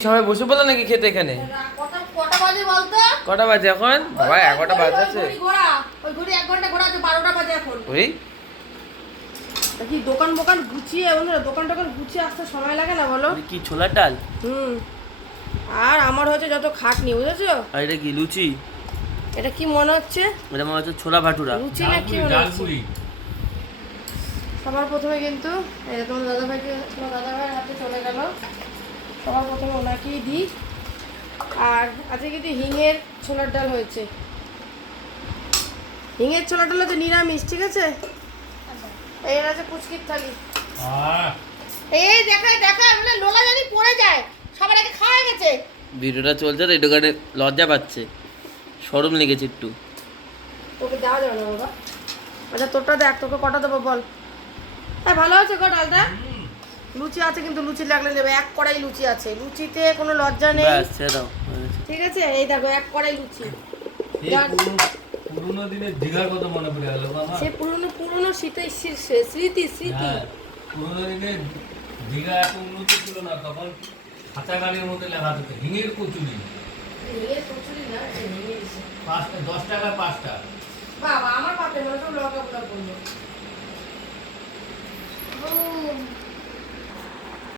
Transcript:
সবাই বসে পড়ল নাকি খেতে এখানে? কটা কটা বাজে বলতো? কটা বাজে এখন? বাবা এগারোটা বাজে আছে। ঘড়ি ওই ঘড়ি এক ঘণ্টা ঘোরা আছে বারোটা বাজে এখন। ওই? কি দোকান বোকান গুছিয়ে বন্ধুরা দোকান টোকান গুছিয়ে আসতে সময় লাগে না বলো? কি ছোলার ডাল? হুম। আর আমার হচ্ছে যত খাটনি বুঝেছ? আর এটা কি লুচি? এটা কি মনে হচ্ছে? এটা মনে হচ্ছে ছোলা ভাটুরা। লুচি না কি মনে হচ্ছে? সবার প্রথমে কিন্তু এই তোমার দাদা ভাইকে তোমার দাদা ভাইয়ের হাতে চলে গেল। সবার প্রথমে ওনাকেই দিই। আর আজকে কিন্তু হিঙের ছোলার ডাল হয়েছে। হিঙের ছোলার ডাল হচ্ছে নিরামিষ ঠিক আছে? এই আছে কুচকির থালি। এই দেখা দেখা মানে লোলা জানি পড়ে যায়। সবার আগে খাওয়া গেছে। ভিডিওটা চলছে তো একটু লজ্জা পাচ্ছে। সরম লেগেছে একটু। তোকে দেওয়া যাবে না বাবা। আচ্ছা তোরটা দেখ তোকে কটা দেবো বল। হ্যাঁ ভালো আছে গো ডালটা? লুচি আছে কিন্তু লুচি লাগলে নেবে এক কড়াই লুচি আছে। লুচিতে কোনো লজ্জা নেই। ব্যাস ছেড়ে দাও ঠিক আছে? এই দেখো এক কড়াই লুচি। পুরনো- পুরনো দিনের দীঘার কথা মনে পড়ে গেল বাবা। সে পুরনো পুরনো স্মৃতি স্মৃ- স্মৃতি স্মৃতি। হ্যাঁ পুরনো দিনে দীঘা এত উন্নত ছিল না তখন খাতা গাড়ির মধ্যে লেখা থাকতো হিঙের কচুরি। হিঙের কচুরি না, হিঙের পাঁচটা দশ টাকা পাঁচটা। বাবা আমার পাতে মনে সব লঙ্কা পোড়া করল